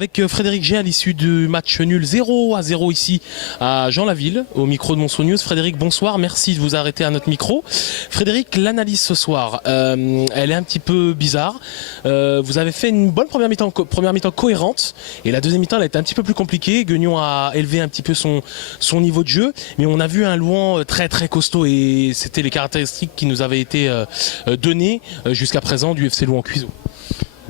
Avec Frédéric G à l'issue du match nul 0-0 ici à Jean-Laville, au micro de Monceau News. Frédéric, bonsoir, merci de vous arrêter à notre micro. Frédéric, l'analyse ce soir, elle est un petit peu bizarre. Vous avez fait une bonne première mi-temps cohérente, et la deuxième mi-temps elle a été un petit peu plus compliquée. Guignon a élevé un petit peu son niveau de jeu, mais on a vu un Louhans très très costaud, et c'était les caractéristiques qui nous avaient été données jusqu'à présent du FC Louhans-Cuiseaux.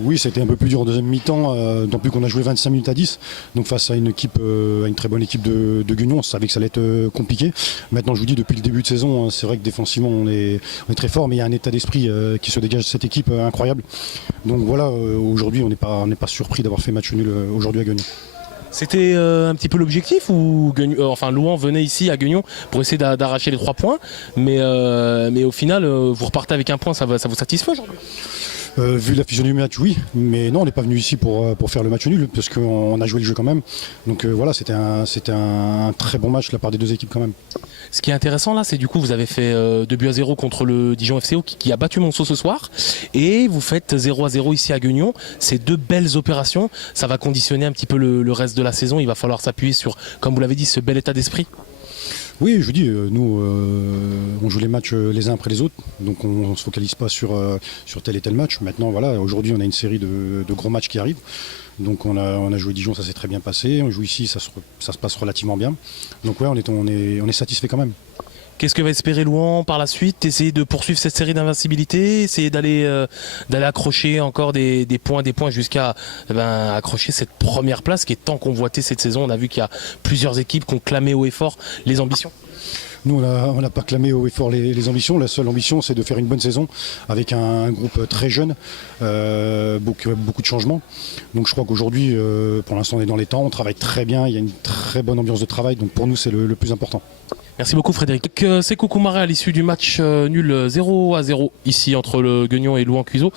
Oui, c'était un peu plus dur en deuxième mi-temps, d'autant plus qu'on a joué 25 minutes à 10. Donc face à une équipe, à une très bonne équipe de Guignon, on savait que ça allait être compliqué. Maintenant, je vous dis, depuis le début de saison, c'est vrai que défensivement, on est très fort, mais il y a un état d'esprit qui se dégage de cette équipe incroyable. Donc voilà, aujourd'hui, on n'est pas surpris d'avoir fait match nul aujourd'hui à Guignon. C'était un petit peu l'objectif, ou Louhans venait ici à Guignon pour essayer d'arracher les 3 points, mais au final, vous repartez avec un point, ça vous satisfait aujourd'hui? Vu la fusion du match, oui, mais non, on n'est pas venu ici pour faire le match nul, parce qu'on a joué le jeu quand même. Donc voilà, c'était un très bon match de la part des deux équipes quand même. Ce qui est intéressant là, c'est du coup vous avez fait 2-0 contre le Dijon FCO qui a battu Monceau ce soir, et vous faites 0-0 ici à Guignon. C'est deux belles opérations, ça va conditionner un petit peu le reste de la saison. Il va falloir s'appuyer sur, comme vous l'avez dit, ce bel état d'esprit. Oui, je vous dis, nous, on joue les matchs les uns après les autres, donc on ne se focalise pas sur tel et tel match. Maintenant, voilà, aujourd'hui, on a une série de gros matchs qui arrivent. Donc on a joué Dijon, ça s'est très bien passé. On joue ici, ça se passe relativement bien. Donc ouais, on est satisfait quand même. Qu'est-ce que va espérer Louhans par la suite? Essayer de poursuivre cette série d'invincibilité, essayer d'aller accrocher encore des points jusqu'à accrocher cette première place qui est tant convoitée cette saison. On a vu qu'il y a plusieurs équipes qui ont clamé haut et fort les ambitions. Nous, on n'a pas clamé haut et fort les ambitions. La seule ambition, c'est de faire une bonne saison avec un groupe très jeune, beaucoup de changements. Donc je crois qu'aujourd'hui, pour l'instant, on est dans les temps, on travaille très bien, il y a une très bonne ambiance de travail. Donc pour nous, c'est le plus important. Merci beaucoup Frédéric. C'est Coucou Marais à l'issue du match nul 0-0 ici entre le Guignon et Louhans-Cuiseaux.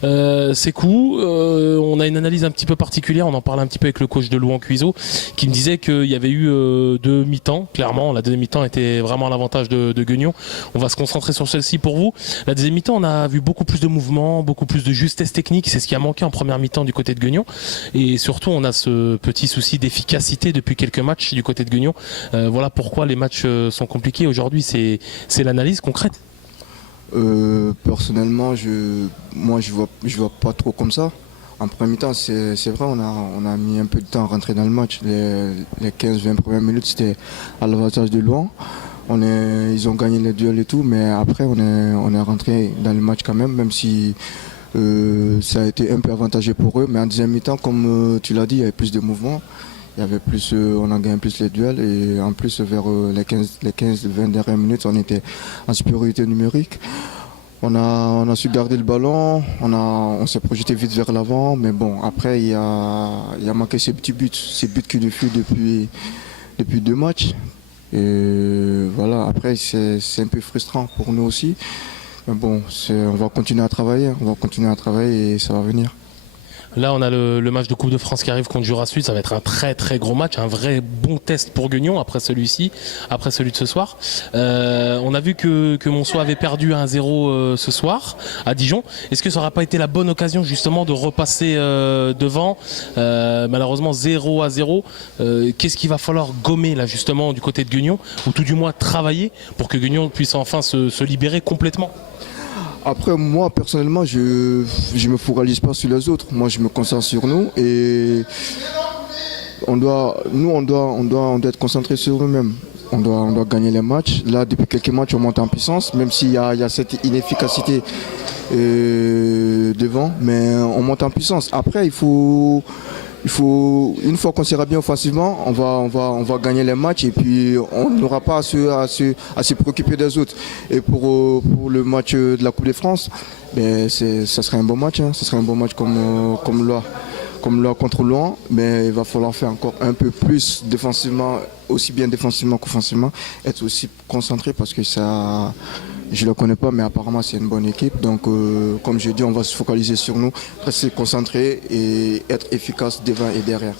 C'est cool. On a une analyse un petit peu particulière, on en parlait un petit peu avec le coach de Louhans-Cuiseaux qui me disait qu'il y avait eu deux mi-temps. Clairement, la deuxième mi-temps était vraiment à l'avantage de Guignon. On va se concentrer sur celle-ci pour vous. La deuxième mi-temps, on a vu beaucoup plus de mouvements, beaucoup plus de justesse technique. C'est ce qui a manqué en première mi-temps du côté de Guignon. Et surtout, on a ce petit souci d'efficacité depuis quelques matchs du côté de Guignon. Voilà pourquoi les matchs sont compliqués aujourd'hui, c'est l'analyse concrète. Personnellement, moi je vois pas trop comme ça. En premier mi-temps, c'est vrai, on a mis un peu de temps à rentrer dans le match. Les 15-20 premières minutes, c'était à l'avantage de Louhans. Ils ont gagné les duels et tout, mais après on est rentré dans le match quand même si ça a été un peu avantageux pour eux. Mais en deuxième mi-temps, comme tu l'as dit, il y avait plus de mouvements. Il y avait plus, on a gagné plus les duels, et en plus vers les 15-20 dernières minutes, on était en supériorité numérique. On a su garder le ballon, on s'est projeté vite vers l'avant, mais bon, après il y a manqué ces buts qui nous fuient depuis 2 matchs. Et voilà, après c'est un peu frustrant pour nous aussi. Mais bon, on va continuer à travailler, et ça va venir. Là, on a le match de Coupe de France qui arrive contre Jura Sud. Ça va être un très très gros match, un vrai bon test pour Guignon après celui-ci, après celui de ce soir. On a vu que Monceau avait perdu 1-0 ce soir à Dijon. Est-ce que ça n'aura pas été la bonne occasion justement de repasser devant? Malheureusement 0-0. Qu'est-ce qu'il va falloir gommer là justement du côté de Guignon, ou tout du moins travailler pour que Guignon puisse enfin se libérer complètement? Après, moi, personnellement, je me focalise pas sur les autres. Moi, je me concentre sur nous, et on doit être concentré sur nous-mêmes. On doit gagner les matchs. Là, depuis quelques matchs, on monte en puissance, même s'il y a cette inefficacité devant, mais on monte en puissance. Après, une fois qu'on sera bien offensivement, on va gagner les matchs, et puis on n'aura pas à se préoccuper des autres. Et pour le match de la Coupe de France, ça serait un bon match. Ça serait un bon match comme là contre Louhans, mais il va falloir faire encore un peu plus défensivement, aussi bien défensivement qu'offensivement, être aussi concentré, parce que ça, je ne le connais pas, mais apparemment c'est une bonne équipe. Donc comme je dis, on va se focaliser sur nous, rester concentré et être efficace devant et derrière.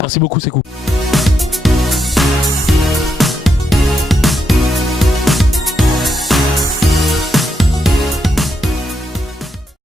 Merci beaucoup, c'est cool.